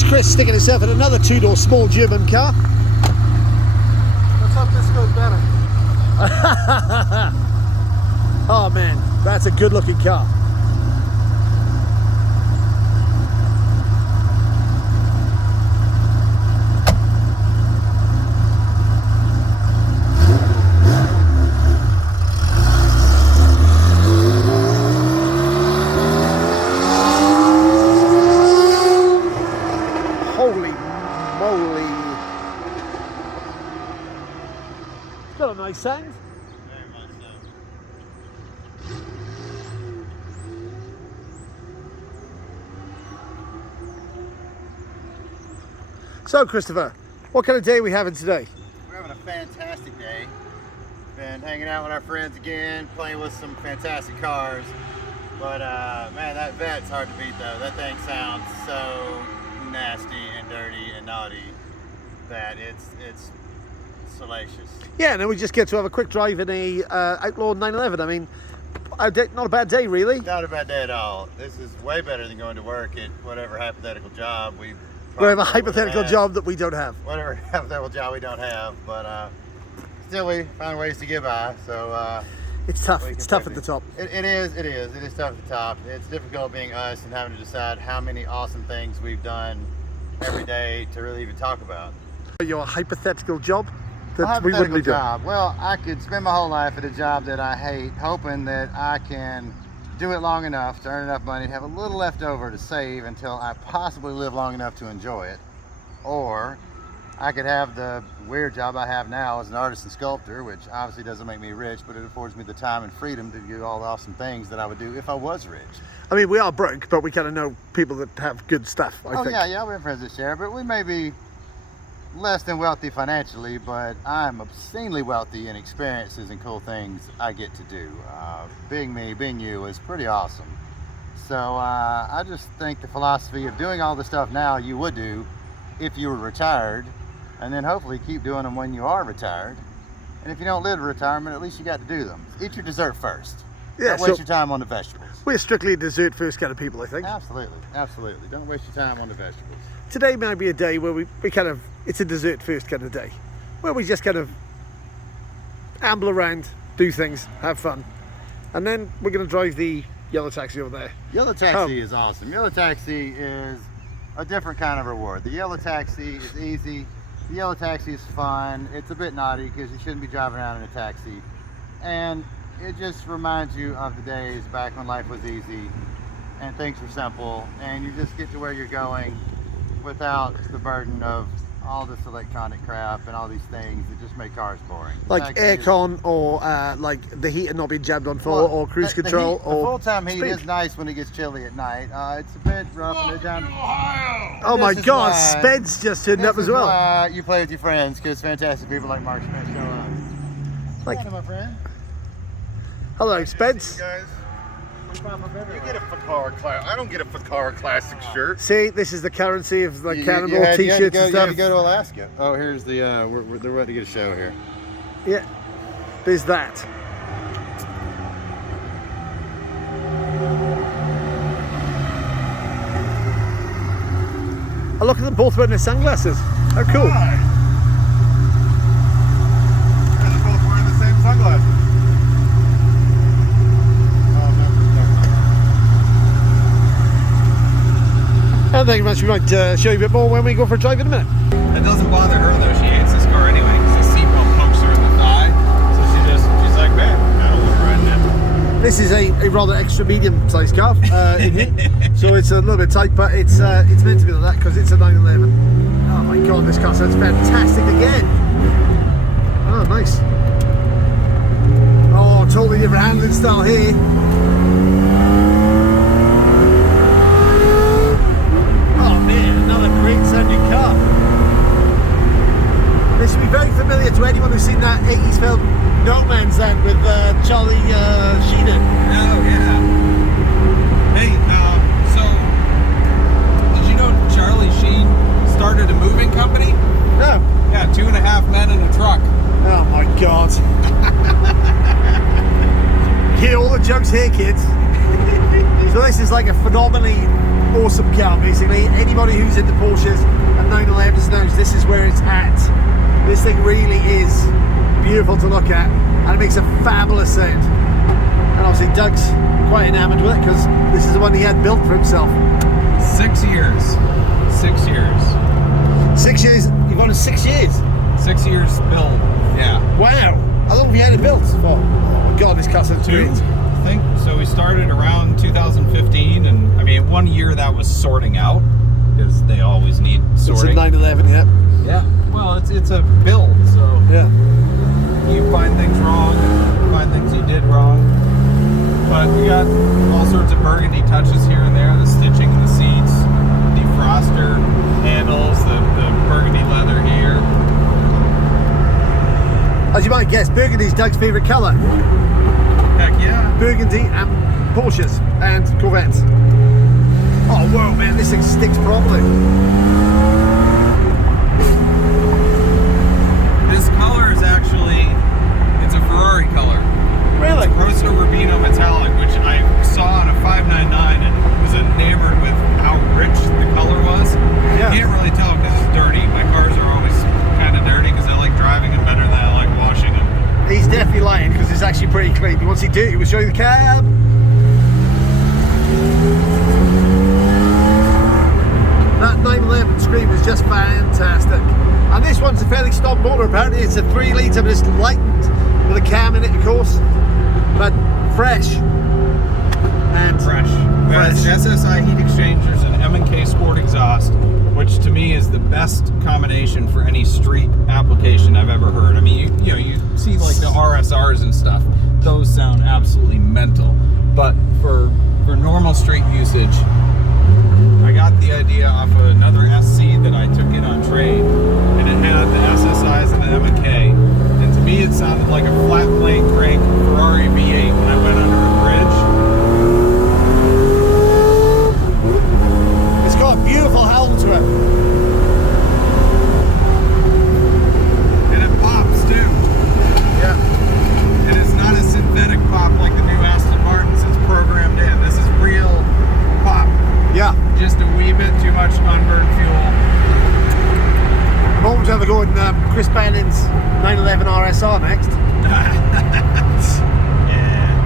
There's Chris sticking himself in another two-door small German car. Let's hope this goes better. Oh man, that's a good-looking car. Holy moly. It's got a nice sound. Very much so. So Christopher, what kind of day are we having today? We're having a fantastic day. Been hanging out with our friends again, playing with some fantastic cars. But man, that Vet's hard to beat though. That thing sounds so nasty and dirty and naughty that it's salacious. Yeah, and then we just get to have a quick drive in a Outlaw 911. I mean, not a bad day really. Not a bad day at all. This is way better than going to work at whatever hypothetical job We have a hypothetical job that we don't have. Whatever hypothetical job we don't have, but still we find ways to get by. So it's tough. It's tough at the top. It is tough at the top. It's difficult being us and having to decide how many awesome things we've done every day to really even talk about. Your hypothetical job A that we wouldn't be doing. job. Well, I could spend my whole life at a job that I hate, hoping that I can do it long enough to earn enough money to have a little left over to save until I possibly live long enough to enjoy it. Or I could have the weird job I have now as an artist and sculptor, which obviously doesn't make me rich, but it affords me the time and freedom to do all the awesome things that I would do if I was rich. I mean, we are broke, but we kind of know people that have good stuff, I think. Yeah, we have friends that share, but we may be less than wealthy financially, but I'm obscenely wealthy in experiences and cool things I get to do. Being me, being you is pretty awesome. So I just think the philosophy of doing all the stuff now you would do if you were retired, and then hopefully keep doing them when you are retired. And if you don't live to retirement, at least you got to do them. Eat your dessert first. Yeah, Don't waste your time on the vegetables. We're strictly a dessert first kind of people, I think. Absolutely. Don't waste your time on the vegetables. Today might be a day where we kind of, it's a dessert first kind of day, where we just kind of amble around, do things, have fun. And then we're going to drive the yellow taxi over there. Yellow taxi is awesome. Yellow taxi is a different kind of reward. The yellow taxi is easy. The yellow taxi is fun. It's a bit naughty because you shouldn't be driving around in a taxi. And it just reminds you of the days back when life was easy and things were simple, and you just get to where you're going without the burden of all this electronic crap and all these things that just make cars boring. Like aircon, or like the heater not being jammed on full, or cruise control, the or full-time heat speed. is nice when it gets chilly at night. It's a bit rough in the down. Oh my This is God, why- Speds just turned up This as is well. why you play with your friends, because fantastic people like Mark Smith show up. Like- Hi, my friend. Hello, Speds. Guys, you get a Fakar class. I don't get a Fakar classic shirt. See, this is the currency of like You cannibal had to t-shirts go- and You had stuff. to go to Alaska. Oh, here's the. They're ready to get a show here. Yeah, there's that. Oh, look at them both wearing their sunglasses. How cool. Hi. They're both wearing the same sunglasses. And thank you very much. We might show you a bit more when we go for a drive in a minute. It doesn't bother her though. She hates this car anyway because the seatbelt pokes her in the thigh. So she's like, man, I don't want to ride that. This is a rather extra medium sized car in here. So it's a little bit tight, but it's meant to be like that because it's a 911. Oh my God, this car sounds fantastic again. Oh, nice. Oh, totally different handling style here. Oh man, another great sounding car. This should be very familiar to anyone who's seen that 80s film No Man's Land with Charlie Sheen. Oh yeah. Hey, so did you know Charlie Sheen started a moving company? No. Yeah, 2.5 men in a truck. Oh my God. Hear all the jokes here, kids. So this is like a phenomenally awesome car, basically. Anybody who's into Porsches and 911s knows this is where it's at. This thing really is beautiful to look at, and it makes a fabulous sound. And obviously Doug's quite enamoured with it because this is the one he had built for himself. 6 years. 6 years. 6 years? You've gone in 6 years? 6 years build. Yeah. Wow. How long have you had it built for? Oh God, this car sounds great. I think so. We started around 2015, and I mean, 1 year that was sorting out because they always need It's a sorting. 911, yeah. Yeah. Well, it's a build, so Yeah. you find things wrong, find things you did wrong. But we got all sorts of burgundy touches here and there: the stitching in the seats, defroster handles, the burgundy leather here. As you might guess, burgundy is Doug's favourite colour. Heck yeah. Burgundy and Porsches and Corvettes. Oh whoa, man, this thing sticks properly. This color is actually, it's a Ferrari color. Really? Rosso Rubino metallic, which I saw on a 599 and was enamored with how rich the color was. Yeah. You can't really tell because it's dirty. My cars are always kind of dirty because I like driving them better than I like washing them. He's definitely lying because it's actually pretty clean. But once he do it, we'll show you the cab. That 911 Scream is just fantastic. And this one's a fairly stock motor, apparently. It's a 3 litre, but it's lightened with a cam in it, of course. But fresh. And Fresh. SSI heat exchangers and M&K Sport exhaust, which to me is the best combination for any street application I've ever heard. I mean, you see like the RSRs and stuff; those sound absolutely mental. But for normal street usage, I got the idea off of another SC that I took in on trade, and it had the SSIs and the M&K. And to me, it sounded like a flat plane crank Ferrari V8 when I went under a bridge. it's got a beautiful howl to it. And it pops too. Yeah. And it's not a synthetic pop like the new Aston Martins. It's programmed in. This is real pop. Yeah. Just a wee bit too much unburned fuel. Moment to have a go in Chris Bannon's 911 RSR next. Yeah.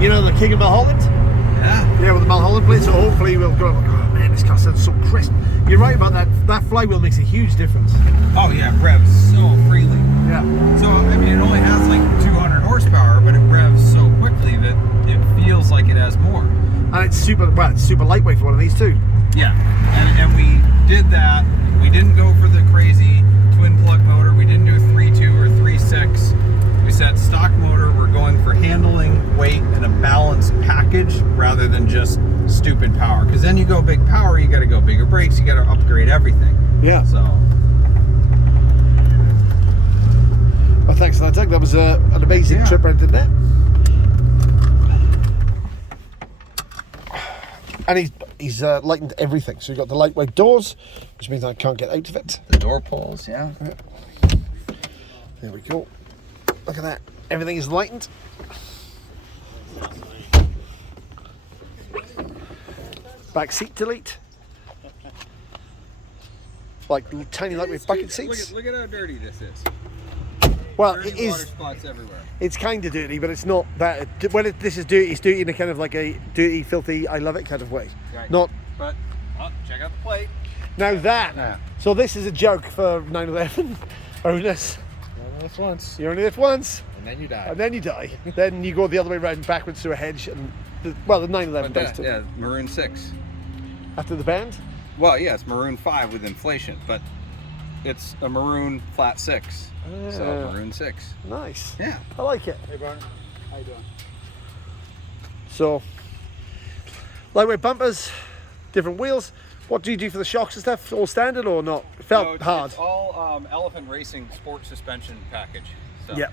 You know, the King of Mulholland? Yeah. Yeah, with the Mulholland plate, so hopefully we'll go, oh man, this car sounds so crisp. You're right about that. That flywheel makes a huge difference. Oh yeah, it revs so freely. Yeah. So I mean, it only has like 200 horsepower, but it revs so quickly that it feels like it has more. And it's super lightweight for one of these too. Yeah, and we did that. We didn't go for the crazy twin plug motor. We didn't do a 3.2 or 3.6. We said stock motor. We're going for handling, weight, and a balanced package rather than just stupid power. Because then you go big power, you got to go bigger brakes. You got to upgrade everything. Yeah. So. Well, thanks for that, Doug. That was an amazing trip around to net. And he's lightened everything. So you've got the lightweight doors, which means I can't get out of it. The door pulls, yeah. There we go. Look at that. Everything is lightened. Back seat delete. Like tiny lightweight bucket seats. Look at how dirty this is. Well, Dirty it is. water spots everywhere. It's kind of dirty, but it's not that. When this is dirty, it's dirty in a kind of like a dirty, filthy, I love it kind of way. Right. Not. But check out the plate. Now that. Yeah. So this is a joke for 911 owners. Only live once, You only live once, and then you die. and then you die. Then you go the other way around, backwards through a hedge, and the 911 does too. Yeah, Maroon 6. After the band. Well, yeah, it's Maroon 5 with inflation, but it's a Maroon flat 6. So Maroon 6. Nice. Yeah. I like it. Hey, Barney. How you doing? So, lightweight bumpers, different wheels. What do you do for the shocks and stuff? All standard or not? It felt hard. It's all Elephant Racing sport suspension package. So Yeah.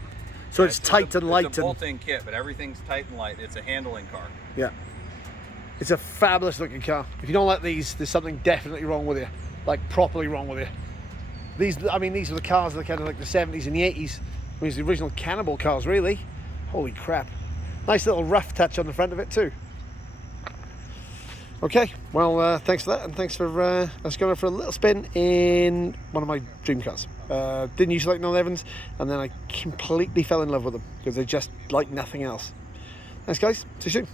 So it's tight and light. It's a bolt-in kit, but everything's tight and light. It's a handling car. Yeah. It's a fabulous looking car. If you don't like these, there's something definitely wrong with you. Like properly wrong with you. These are the cars that are kind of like the 70s and the 80s. I mean, it's the original Cannibal cars, really. Holy crap. Nice little rough touch on the front of it too. Okay, well, thanks for that, and thanks for us going for a little spin in one of my dream cars. Didn't used to like 911s, and then I completely fell in love with them because they're just like nothing else. Thanks, guys. See you soon.